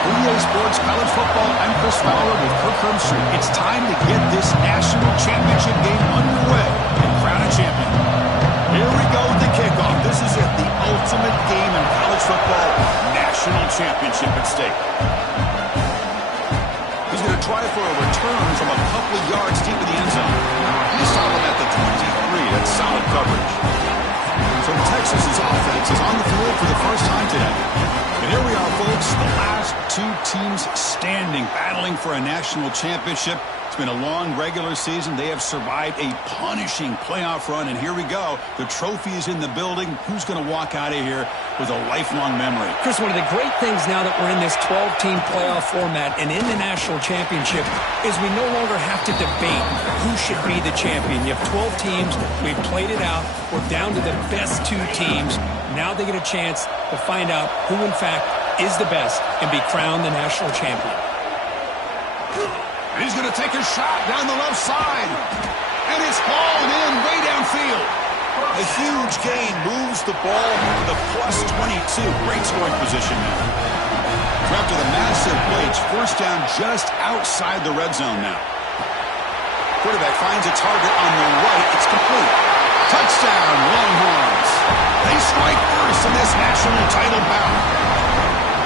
EA Sports College Football, I'm Chris Fowler with Kirk Herbstreit. It's time to get this national championship game underway and crown a champion. Here we go with the kickoff. This is it, the ultimate game in college football, national championship at stake. He's going to try for a return from a couple of yards deep in the end zone. He's fouled him at the 23. That's solid coverage. So Texas's offense is on the field for the first time today. And here we are, folks, the last two teams standing, battling for a national championship. It's been a long regular season. They have survived a punishing playoff run, and here we go. The trophy is in the building. Who's going to walk out of here with a lifelong memory? Chris, one of the great things now that we're in this 12-team playoff format and in the national championship is we no longer have to debate who should be the champion. You have 12 teams. We've played it out. We're down to the best two teams. Now they get a chance to find out who, in fact, is the best and be crowned the national champion. He's going to take a shot down the left side. And it's hauled in way downfield. A huge gain moves the ball to the plus 22. Great scoring position now. After the massive play, it's first down just outside the red zone now. Quarterback finds a target on the right. It's complete. Touchdown, Longhorns. They strike first in this national title bout.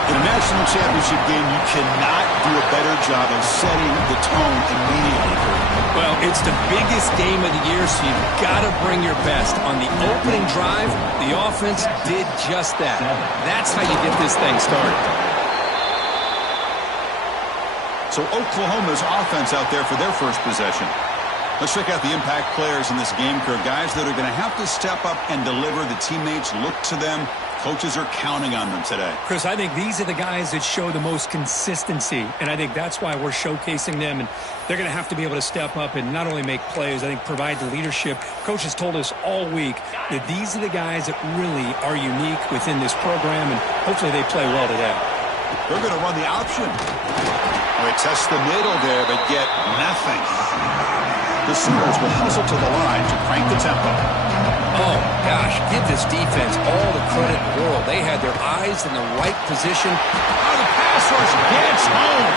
In a national championship game, you cannot do a better job of setting the tone immediately. Well, it's the biggest game of the year, so you've got to bring your best. On the opening drive, the offense did just that. That's how you get this thing started. So Oklahoma's offense out there for their first possession. Let's check out the impact players in this game, Kirk. Guys that are going to have to step up and deliver. The teammates look to them. Coaches are counting on them today. Chris, I think these are the guys that show the most consistency, and I think that's why we're showcasing them, and they're going to have to be able to step up and not only make plays, I think provide the leadership. Coach has told us all week that these are the guys that really are unique within this program, and hopefully they play well today. They're going to run the option. They test the middle there, but get nothing. The Sooners will hustle to the line to crank the tempo. Oh, gosh, give this defense all the credit in the world. They had their eyes in the right position. Oh, the pass rush gets home.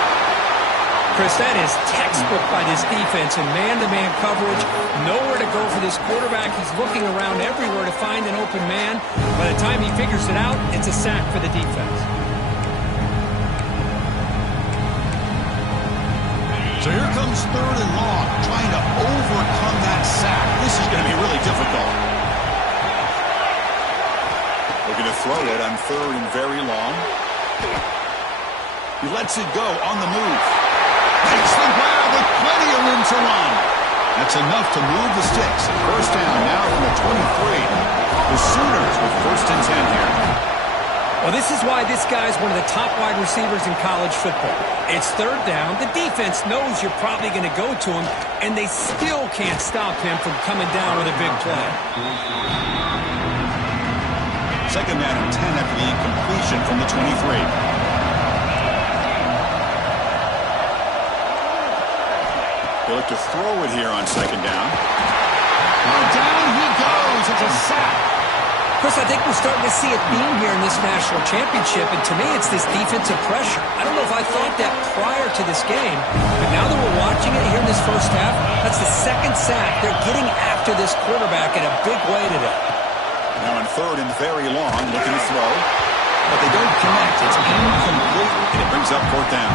Chris, that is textbook by this defense in man-to-man coverage. Nowhere to go for this quarterback. He's looking around everywhere to find an open man. By the time he figures it out, it's a sack for the defense. So here comes third and long, trying to overcome that sack. This is going to be really difficult. Looking to throw it on third and very long. He lets it go on the move. Makes the grab with plenty of room to run. That's enough to move the sticks. First down now from the 23. The Sooners with first and 10 here. Well, this is why this guy's one of the top wide receivers in college football. It's third down. The defense knows you're probably going to go to him, and they still can't stop him from coming down with a big play. Second down and 10 after the incompletion from the 23. They look to throw it here on second down. Well, down he goes. It's a sack. Chris, I think we're starting to see a theme here in this national championship, and to me it's this defensive pressure. I don't know if I thought that prior to this game, but now that we're watching it here in this first half, that's the second sack. They're getting after this quarterback in a big way today. Now in third and very long, looking to throw, but they don't connect. It's incomplete, and it brings up fourth down.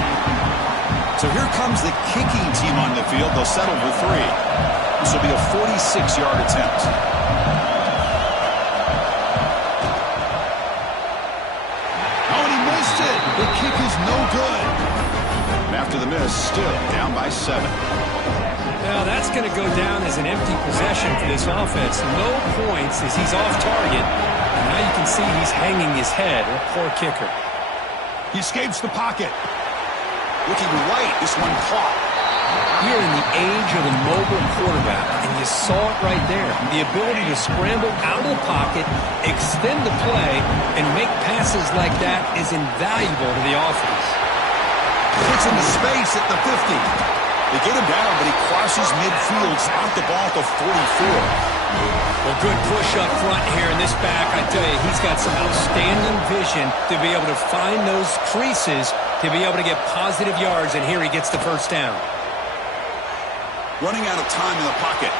So here comes the kicking team on the field. They'll settle for three. This will be a 46-yard attempt. The kick is no good. And after the miss, still down by 7. Now that's going to go down as an empty possession for this offense. No points as he's off target. And now you can see he's hanging his head. A poor kicker. He escapes the pocket. Looking right, this one caught. We're in the age of the mobile quarterback, and you saw it right there. The ability to scramble out of the pocket, extend the play, and make passes like that is invaluable to the offense. Gets into space at the 50. They get him down, but he crosses midfield, out the ball to 44. Well, good push up front here in this back. I tell you, he's got some outstanding vision to be able to find those creases, to be able to get positive yards, and here he gets the first down. Running out of time in the pocket.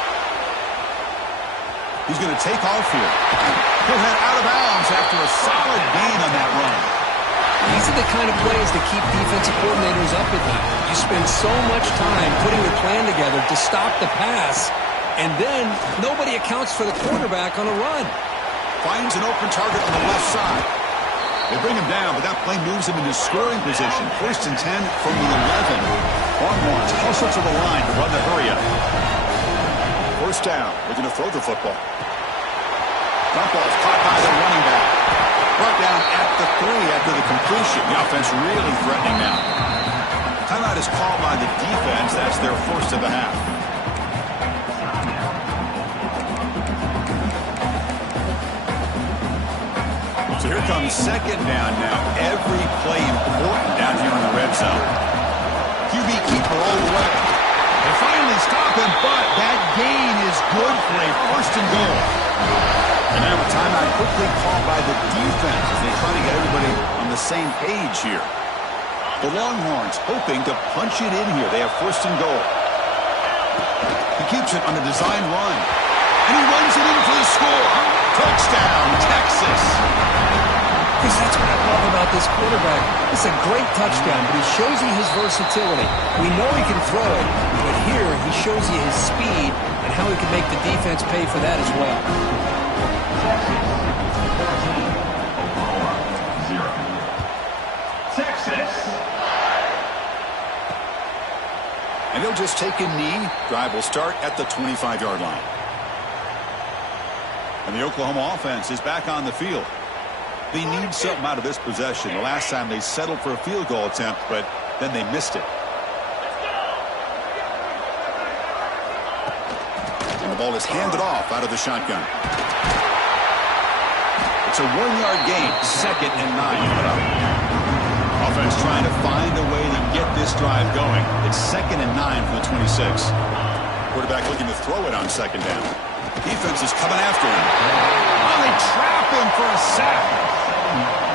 He's going to take off here. He'll head out of bounds after a solid gain on that run. These are the kind of plays that keep defensive coordinators up at night. You spend so much time putting your plan together to stop the pass, and then nobody accounts for the quarterback on a run. Finds an open target on the left side. They bring him down, but that play moves him into scoring position. 1st and 10 from the 11. Longhorns hustle to the line to run the hurry up. 1st down. Looking to throw the football. Front ball's caught by the running back. Brought down at the 3 after the completion. The offense really threatening now. Timeout is called by the defense. That's their first of the half. So here comes 2nd down now. Every play important down here in the red zone. QB keeper all the way. They finally stop him, but that gain is good for a 1st and goal. And now a timeout quickly called by the defense as they try to get everybody on the same page here. The Longhorns hoping to punch it in here. They have 1st and goal. He keeps it on the design run. And he runs it in for the score. Touchdown, Texas. Chris, that's what I love about this quarterback. It's a great touchdown, but he shows you his versatility. We know he can throw it, but here he shows you his speed and how he can make the defense pay for that as well. Texas. And he'll just take a knee. Drive will start at the 25-yard line. And the Oklahoma offense is back on the field. They need something out of this possession. The last time they settled for a field goal attempt, but then they missed it. And the ball is handed off out of the shotgun. It's a 1-yard gain. 2nd and 9. Offense trying to find a way to get this drive going. It's 2nd and 9 for the 26. Quarterback looking to throw it on 2nd down. Defense is coming after him. Oh, they trap him for a sack.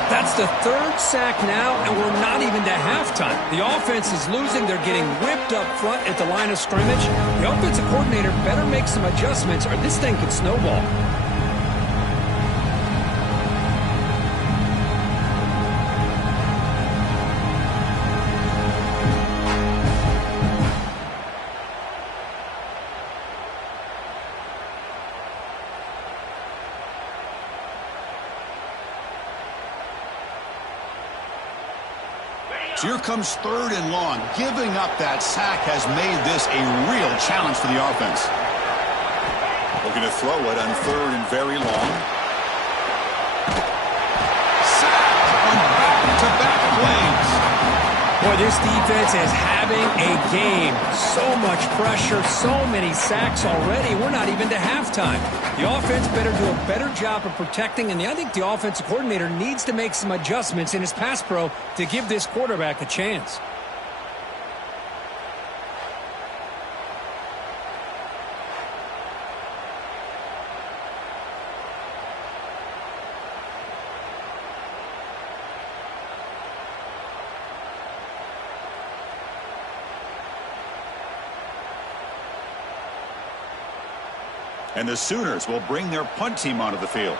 That's the 3rd sack now, and we're not even to halftime. The offense is losing. They're getting whipped up front at the line of scrimmage. The offensive coordinator better make some adjustments, or this thing could snowball. So here comes 3rd and long. Giving up that sack has made this a real challenge for the offense. Looking to throw it on 3rd and very long. Sack on back-to-back plays. Boy, this defense is having a game. So much pressure, so many sacks already. We're not even to halftime. The offense better do a better job of protecting, and I think the offensive coordinator needs to make some adjustments in his pass pro to give this quarterback a chance. And the Sooners will bring their punt team onto the field.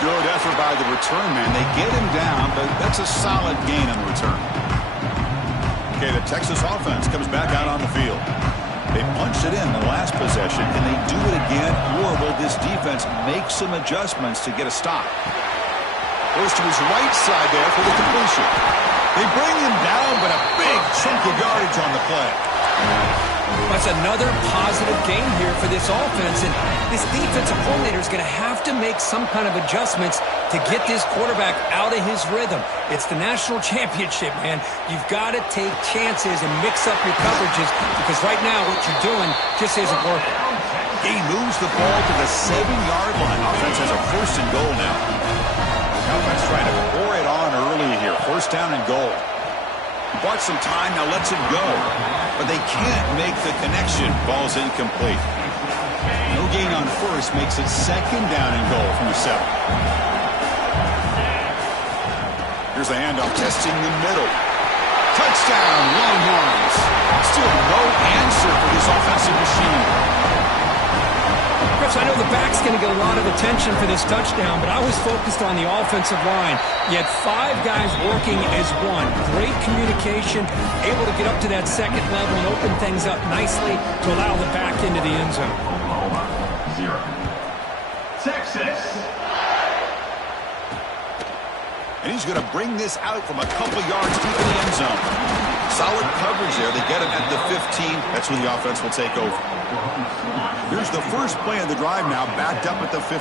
Good effort by the return man. They get him down, but that's a solid gain on the return. Okay, the Texas offense comes back out on the field. They punched it in the last possession, and they do it again, or will this defense make some adjustments to get a stop? Goes to his right side there for the completion. They bring him down, but a big chunk of yardage on the play. That's another positive game here for this offense, and this defensive coordinator is going to have to make some kind of adjustments to get this quarterback out of his rhythm. It's the national championship, man. You've got to take chances and mix up your coverages, because right now what you're doing just isn't working. He moves the ball to the 7-yard line. Offense has a 1st and goal now. Offense trying to pour it on early here. 1st down and goal. He bought some time, now lets it go. But they can't make the connection. Ball's incomplete. No gain on 1st makes it 2nd down and goal from the 7. Here's the handoff, testing the middle. Touchdown, Longhorns. Still no answer for this offensive machine. Chris, I know the back's going to get a lot of attention for this touchdown, but I was focused on the offensive line. You had 5 guys working as one. Great communication, able to get up to that 2nd level and open things up nicely to allow the back into the end zone. Oklahoma, 0. Texas. And he's going to bring this out from a couple yards deep in the end zone. Solid coverage there. They get him at the 15. That's when the offense will take over. Here's the first play of the drive now, backed up at the 15.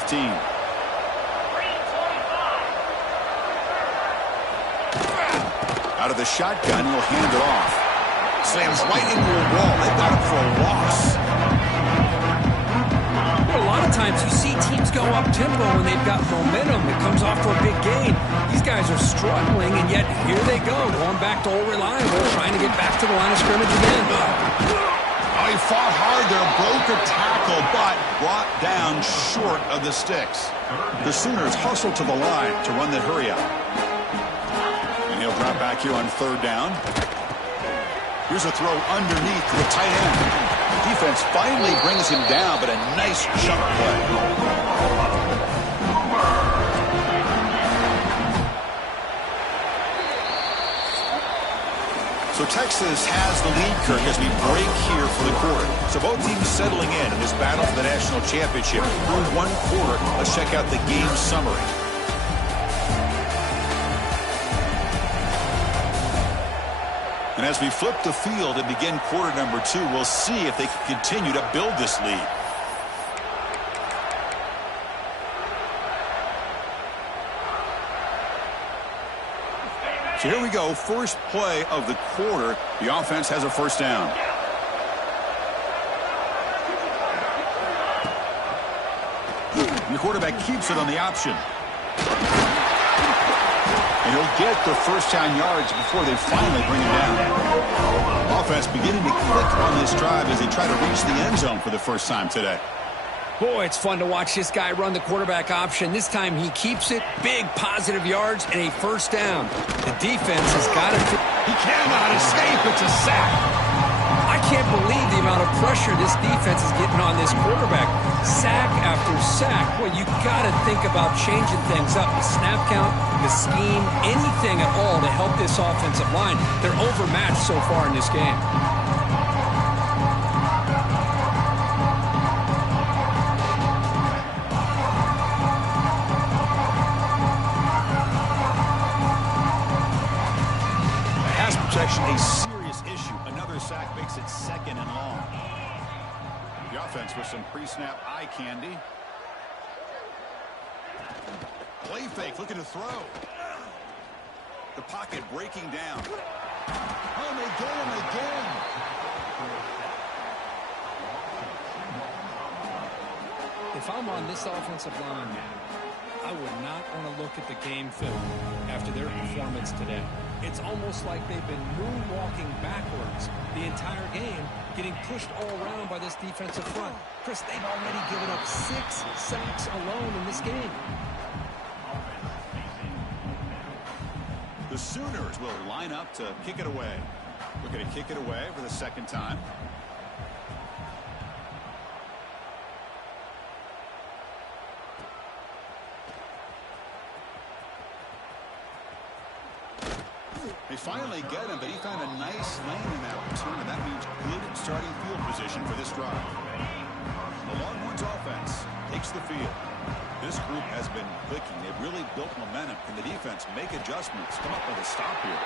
Out of the shotgun, he'll hand it off. Slams right into a wall. They've got him for a loss. A lot of times you see teams go up-tempo when they've got momentum. It comes off for a big gain. These guys are struggling, and yet here they go, going back to old reliable, trying to get back to the line of scrimmage again. He fought hard there, broke a tackle, but brought down short of the sticks. The Sooners hustle to the line to run the hurry up. And he'll drop back here on 3rd down. Here's a throw underneath to the tight end. Defense finally brings him down, but a nice jump play. So Texas has the lead, Kirk, as we break here for the quarter. So both teams settling in this battle for the national championship. Through 1 quarter, let's check out the game summary. And as we flip the field and begin quarter number 2, we'll see if they can continue to build this lead. So here we go, first play of the quarter. The offense has a 1st down. And the quarterback keeps it on the option. And he'll get the 1st down yards before they finally bring him down. Offense beginning to click on this drive as they try to reach the end zone for the first time today. Boy, it's fun to watch this guy run the quarterback option. This time he keeps it, big positive yards, and a 1st down. The defense has got to... He cannot escape. It's a sack. I can't believe the amount of pressure this defense is getting on this quarterback. Sack after sack. Well, you got to think about changing things up. The snap count, the scheme, anything at all to help this offensive line. They're overmatched so far in this game. Pass protection, a serious issue. Another sack makes it 2nd and long. The offense with some pre-snap eye candy. Play fake, looking to throw. The pocket breaking down. Oh, they get him again. If I'm on this offensive line, I would not want to look at the game film after their performance today. It's almost like they've been moonwalking backwards the entire game, getting pushed all around by this defensive front. Chris, they've already given up 6 sacks alone in this game. The Sooners will line up to kick it away. Looking to kick it away for the 2nd time. They finally get him, but he found a nice landing that return, and that means good starting field position for this drive. The Longhorns offense takes the field. This group has been clicking. They've really built momentum. Can the defense make adjustments? Come up with a stop here.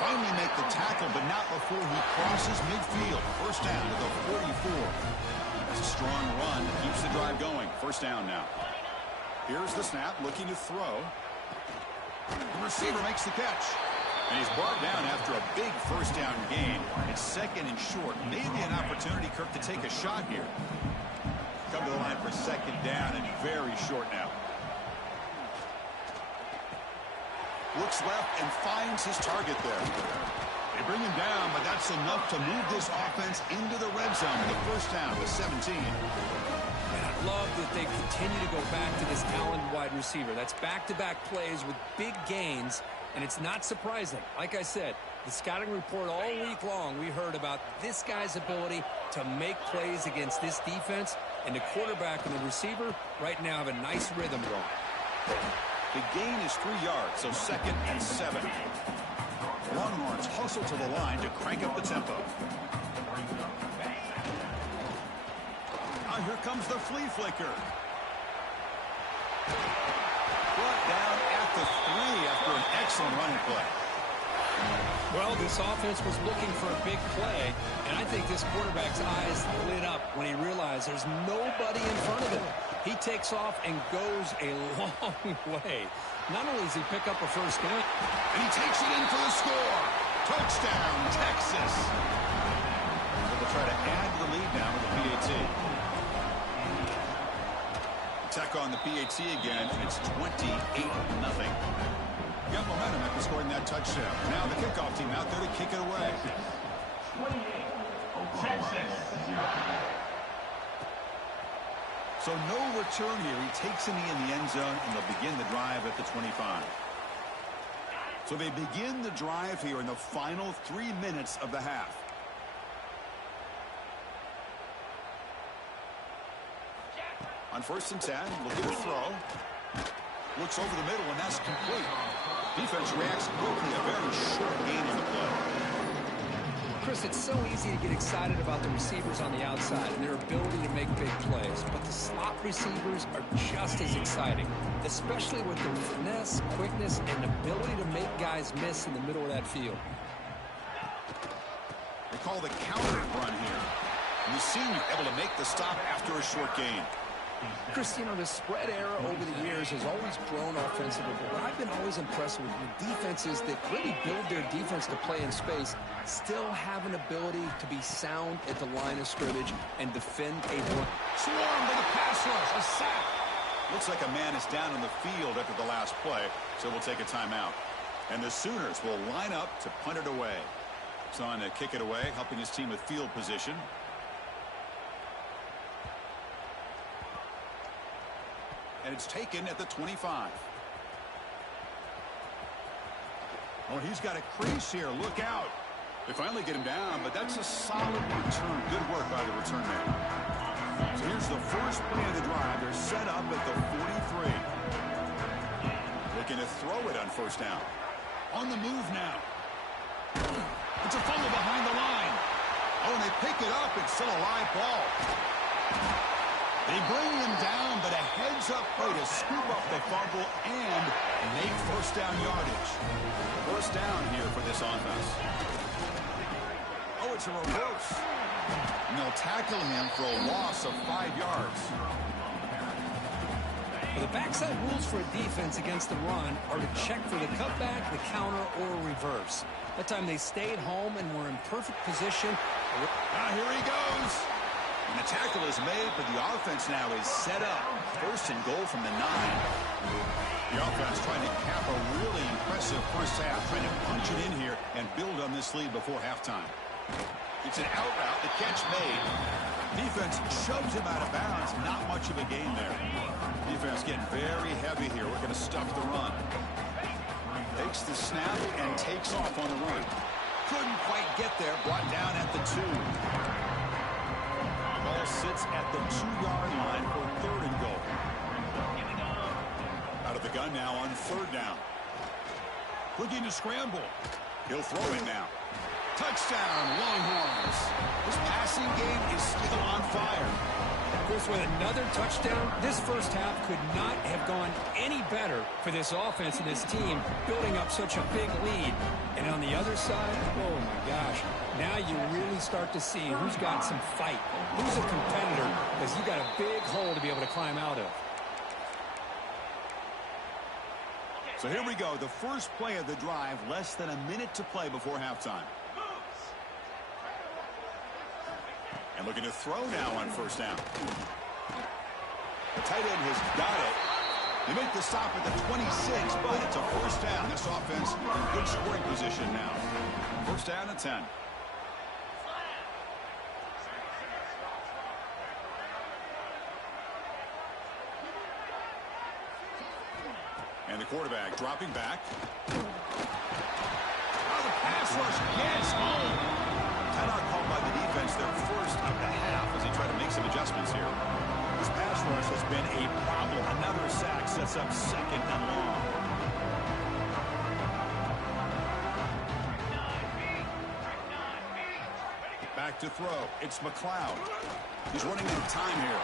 Finally make the tackle, but not before he crosses midfield. 1st down to the 44. That's a strong run. Keeps the drive going. 1st down now. Here's the snap, looking to throw. The receiver makes the catch. And he's brought down after a big 1st down gain. It's 2nd and short. Maybe an opportunity, Kirk, to take a shot here. Come to the line for second down and very short now. Looks left and finds his target there. They bring him down, but that's enough to move this offense into the red zone. The first down with 17. And I love that they continue to go back to this talented wide receiver. That's back-to-back plays with big gains, and it's not surprising. Like I said, the scouting report all week long, we heard about this guy's ability to make plays against this defense, and the quarterback and the receiver right now have a nice rhythm going. The gain is 3 yards, so second and 7. Longhorns hustle to the line to crank up the tempo. Here comes the flea flicker. Brought down at the 3 after an excellent running play. Well, this offense was looking for a big play, and I think this quarterback's eyes lit up when he realized there's nobody in front of him. He takes off and goes a long way. Not only does he pick up a first down, and he takes it in for the score. Touchdown, Texas. They'll try to add to the lead now with the PAT. Attack on the PAT again, and it's 28-0. Got momentum after scoring that touchdown. Now the kickoff team out there to kick it away. 28, Texas. So no return here. He takes a knee in the end zone, and they'll begin the drive at the 25. So they begin the drive here in the final 3 minutes of the half. On 1st and 10, looking to throw. Looks over the middle, and that's complete. Defense reacts quickly. A very short gain on the play. Chris, it's so easy to get excited about the receivers on the outside and their ability to make big plays, but the slot receivers are just as exciting, especially with their finesse, quickness, and ability to make guys miss in the middle of that field. They call the counter run here. And the senior able to make the stop after a short gain. Chris, you know, the spread era over the years has always grown offensively, but what I've been always impressed with defenses that really build their defense to play in space still have an ability to be sound at the line of scrimmage and defend a run. Swarm with a pass rush, a sack. Looks like a man is down on the field after the last play, so we'll take a timeout. And the Sooners will line up to punt it away. It's on to kick it away, helping his team with field position. And it's taken at the 25. Oh, he's got a crease here. Look out. They finally get him down, but that's a solid return. Good work by the return man. So here's the first play of the drive. They're set up at the 43. Looking to throw it on 1st down. On the move now. It's a fumble behind the line. Oh, and they pick it up. It's still a live ball. They bring him down, but a heads-up play to scoop up the fumble and make 1st down yardage. 1st down here for this offense. Oh, it's a reverse. And they'll tackle him for a loss of 5 yards. Well, the backside rules for a defense against the run are to check for the cutback, the counter, or reverse. That time they stayed home and were in perfect position. Now here he goes. And the tackle is made, but the offense now is set up. 1st and goal from the 9. The offense trying to cap a really impressive first half, trying to punch it in here and build on this lead before halftime. It's an out route, the catch made. Defense shoves him out of bounds. Not much of a gain there. Defense getting very heavy here. We're going to stuff the run. Takes the snap and takes off on the run. Couldn't quite get there. Brought down at the 2. Ball sits at the 2-yard line for 3rd and goal. Out of the gun now on 3rd down. Looking to scramble. He'll throw it now. Touchdown, Longhorns. This passing game is still on fire. Chris, with another touchdown, this first half could not have gone any better for this offense and this team, building up such a big lead. And on the other side, oh my gosh, now you really start to see who's got some fight, who's a competitor, because you got a big hole to be able to climb out of. So here we go, the first play of the drive, less than a minute to play before halftime. And looking to throw now on 1st down. The tight end has got it. They make the stop at the 26, but it's a first down. This offense in good scoring position now. First down and 10. And the quarterback dropping back. Oh, the pass rush gets home. Timeout called by the defense their first of the half as they try to make some adjustments here. This pass rush has been a problem. Another sack sets up second and long. Back to throw. It's McLeod. He's running out of time here.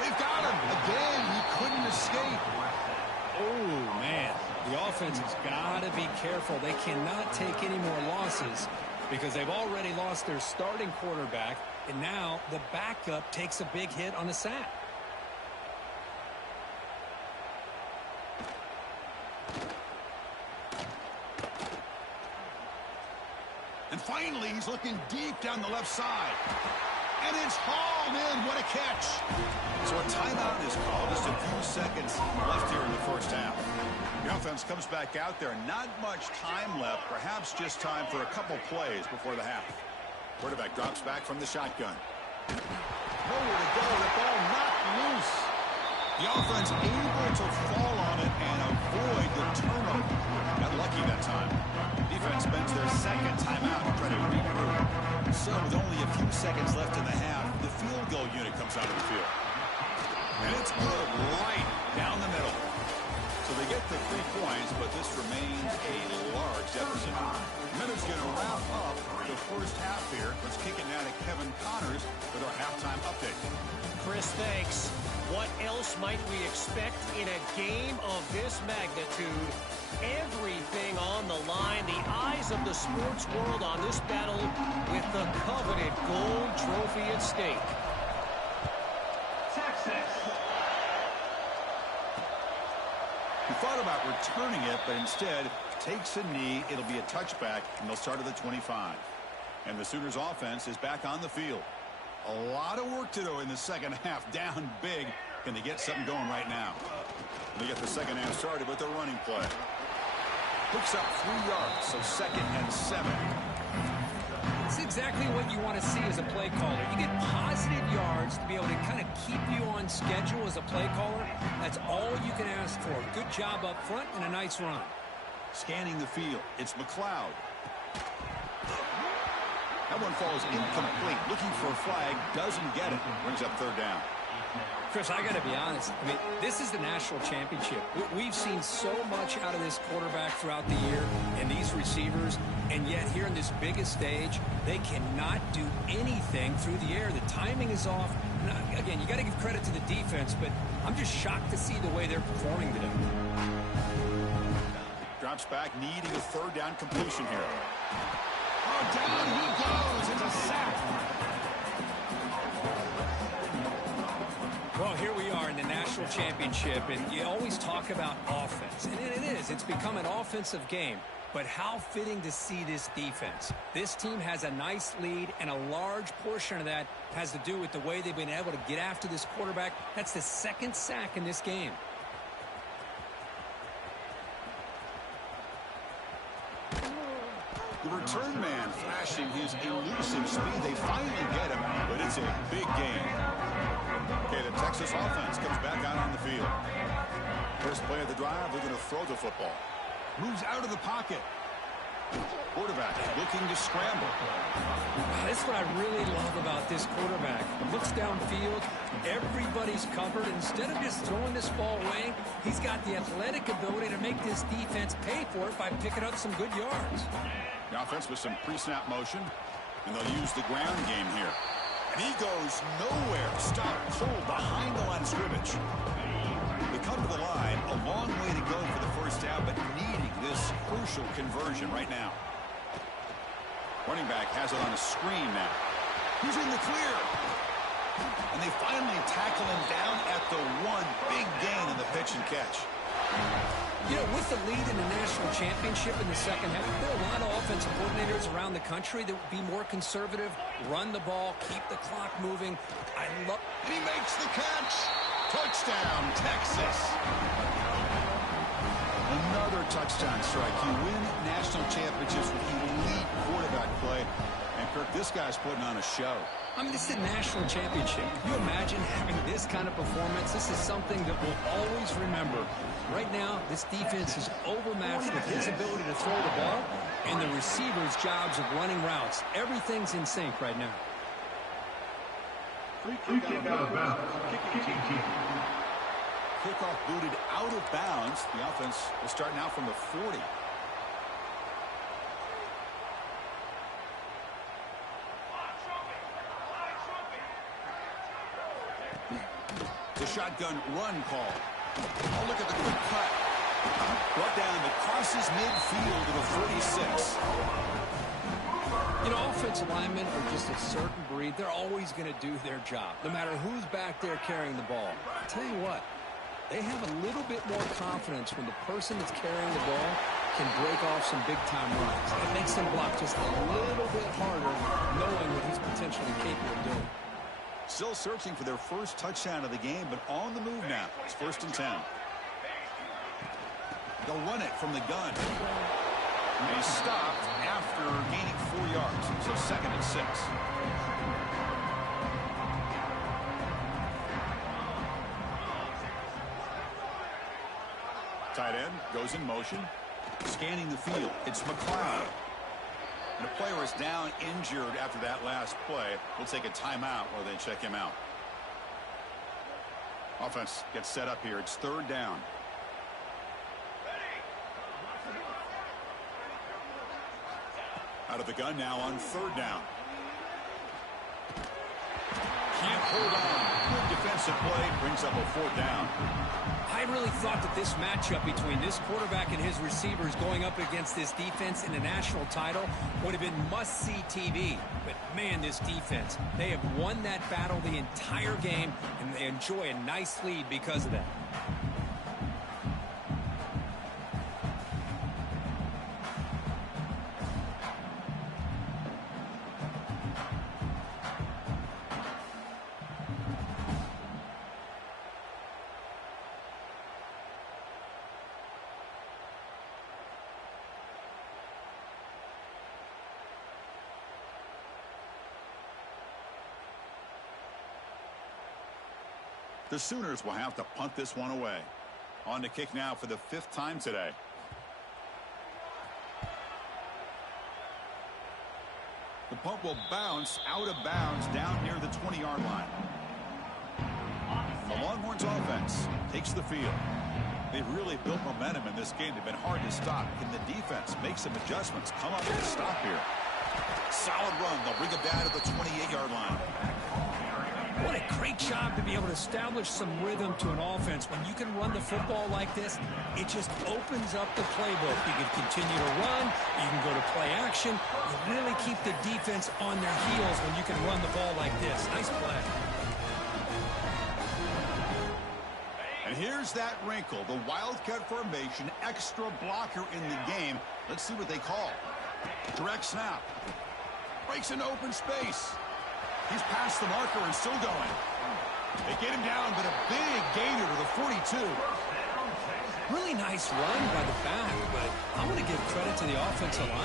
They've got him. Again, he couldn't escape. Oh, man. The offense has got to be careful. They cannot take any more losses because they've already lost their starting quarterback, and now the backup takes a big hit on the sack. And finally, he's looking deep down the left side. And it's hauled in. What a catch. So a timeout is called. Just a few seconds left here in the first half. The offense comes back out there. Not much time left. Perhaps just time for a couple plays before the half. Quarterback drops back from the shotgun. Nowhere to go. The ball knocked loose. The offense able to fall on it and avoid the turnover. Got lucky that time. Defense spends their second timeout to try to regroup. So with only a few seconds left in the half, the field goal unit comes out of the field. And it's good right down the middle. So they get the 3 points, but this remains a large deficit. Minutes going to wrap up the first half here. Let's kick it now to Kevin Connors with our halftime update. Chris, thanks. What else might we expect in a game of this magnitude? Everything on the line. The eyes of the sports world on this battle with the coveted gold trophy at stake. Texas. He thought about returning it, but instead takes a knee. It'll be a touchback, and they'll start at the 25. And the Sooners offense is back on the field. A lot of work to do in the second half. Down big. Can they get something going right now? They get the second half started with a running play. Picks up 3 yards, so 2nd and 7. It's exactly what you want to see as a play caller. You get positive yards to be able to kind of keep you on schedule as a play caller. That's all you can ask for. Good job up front and a nice run. Scanning the field. It's McLeod. That one falls incomplete. Looking for a flag. Doesn't get it. Brings up 3rd down. Chris, I got to be honest. I mean, this is the national championship. We've seen so much out of this quarterback throughout the year and these receivers, and yet here in this biggest stage, they cannot do anything through the air. The timing is off. Now, again, you got to give credit to the defense, but I'm just shocked to see the way they're performing today. Drops back, needing a 3rd down completion here. Oh, down he goes. It's a sack. Well, here we are in the national championship, and you always talk about offense. And it is. It's become an offensive game. But how fitting to see this defense. This team has a nice lead, and a large portion of that has to do with the way they've been able to get after this quarterback. That's the 2nd sack in this game. The return man flashing his elusive speed. They finally get him, but it's a big game. Okay, the Texas offense comes back out on the field. First play of the drive, they're going to throw the football. Moves out of the pocket. Quarterback looking to scramble. That's what I really love about this quarterback. Looks downfield, everybody's covered. Instead of just throwing this ball away, he's got the athletic ability to make this defense pay for it by picking up some good yards. The offense with some pre-snap motion, and they'll use the ground game here. And he goes nowhere. Stop cold behind the line of scrimmage. They come to the line, a long way to go for the first down, but needing this crucial conversion right now. Running back has it on a screen now. He's in the clear. And they finally tackle him down at the 1. Big gain in the pitch and catch. You know, with the lead in the national championship in the second half, there are a lot of offensive coordinators around the country that would be more conservative, run the ball, keep the clock moving. And he makes the catch. Touchdown, Texas. Another touchdown strike. You win national championships with elite quarterback play. And, Kirk, this guy's putting on a show. I mean, this is a national championship. Can you imagine having this kind of performance? This is something that we'll always remember. Right now, this defense is overmatched with his ability to throw the ball and the receivers' jobs of running routes. Everything's in sync right now. Free kick out of bounds. Kicking team. Kickoff booted out of bounds. The offense will start now from the 40. The shotgun run call. Oh, look at the quick cut. Brought down that crosses midfield to the 46. You know, offensive linemen are just a certain breed. They're always going to do their job, no matter who's back there carrying the ball. I'll tell you what, they have a little bit more confidence when the person that's carrying the ball can break off some big-time runs. It makes them block just a little bit harder, knowing what he's potentially capable of doing. Still searching for their first touchdown of the game, but on the move now. It's 1st and 10. They'll run it from the gun. They stopped after gaining 4 yards, so 2nd and 6. Tight end goes in motion. Scanning the field. It's McLeod. And the player is down injured after that last play. We'll take a timeout while they check him out. Offense gets set up here. It's 3rd down. Out of the gun now on 3rd down. Can't hold on. Good defensive play. Brings up a 4th down. I really thought that this matchup between this quarterback and his receivers going up against this defense in a national title would have been must-see TV. But, man, this defense, they have won that battle the entire game, and they enjoy a nice lead because of that. The Sooners will have to punt this one away. On to kick now for the 5th time today. The punt will bounce out of bounds down near the 20-yard line. The Longhorns offense takes the field. They've really built momentum in this game. They've been hard to stop. Can the defense make some adjustments? Come up with a stop here. Solid run. They'll bring it down to the 28-yard line. What a great job to be able to establish some rhythm to an offense. When you can run the football like this, it just opens up the playbook. You can continue to run. You can go to play action. You really keep the defense on their heels when you can run the ball like this. Nice play. And here's that wrinkle, the Wildcat formation, extra blocker in the game. Let's see what they call. Direct snap. Breaks into open space. He's past the marker and still going. They get him down, but a big gainer to the 42. Really nice run by the back, but I want to give credit to the offensive line.